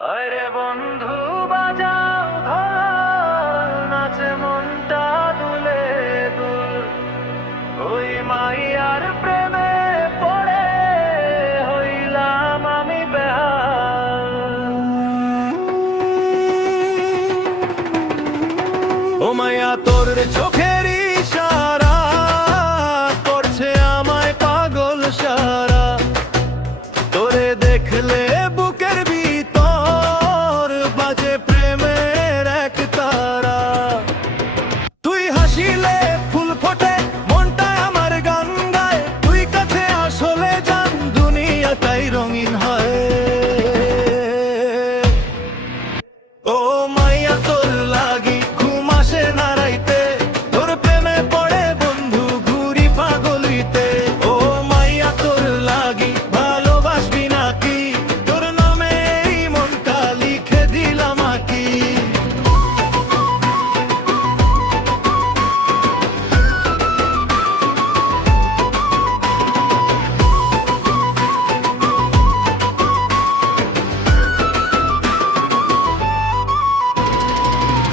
আরে বন্ধু বাজাও ঢোল, নাচে মনটা দুলে দুল। ওই মাইয়ার প্রেমে পড়ে হইলাম আমি বেহাল। ও মাইয়া তোর চোখের ইশারা করছে আমায় পাগল সারা। তোরে দেখলে বুকের ভিতর বাজে প্রেমের এক তারা। তুই হাসিলে ফুল ফোটে, মনটা আমার গান গায়। তুই কাছে আসলে জান, দুনিয়াটাই রঙিন হয়। ও মাইয়া তোর লাগি ঘুম আসে না রাইতে, তোর প্রেমে পড়ে বন্ধু ঘুরি পাগলিতে। ও মাইয়া তোর লাগি ভালোবাসবি নাকি, তোর নামে এই মনটা লিখে দিলাম আকি।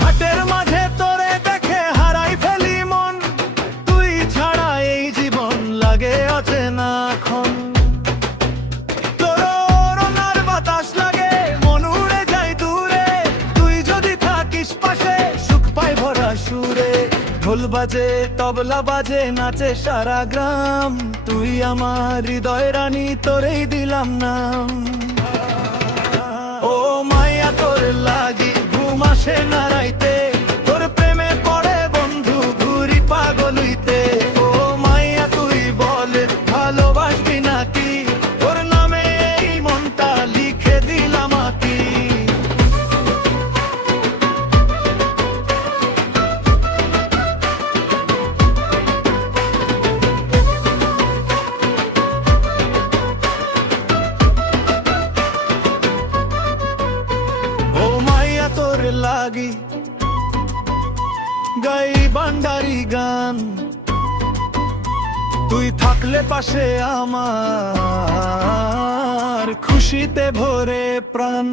হাটের মাঝে তোরে দেখে হারাই ফেলি মন, তুই ছাড়া এই জীবন লাগে অচেনা ক্ষণ। তোর ওড়নার বাতাস লাগে, মন উড়ে যায় দূরে। তুই যদি থাকিস পাশে, সুখ পাই ভরা সুরে। ঢোল বাজে তবলা বাজে, নাচে সারা গ্রাম। তুই আমার হৃদয় রানী, তোরেই দিলাম নাম। ও মাইয়া তোর লাগি ঘুম আসে না রাইতে, তোর প্রেমে পড়ে বন্ধু ঘুরি পাগলিতে। ও মাইয়া তুই বল ভালোবাসবি নাকি, তোর নামে এই মনটা লিখে দিলাম আকি। ও মাইয়া তোর লাগি গাই বান্ডারি গান। তুই থাকলে পাশে আমার, খুশিতে ভরে প্রাণ।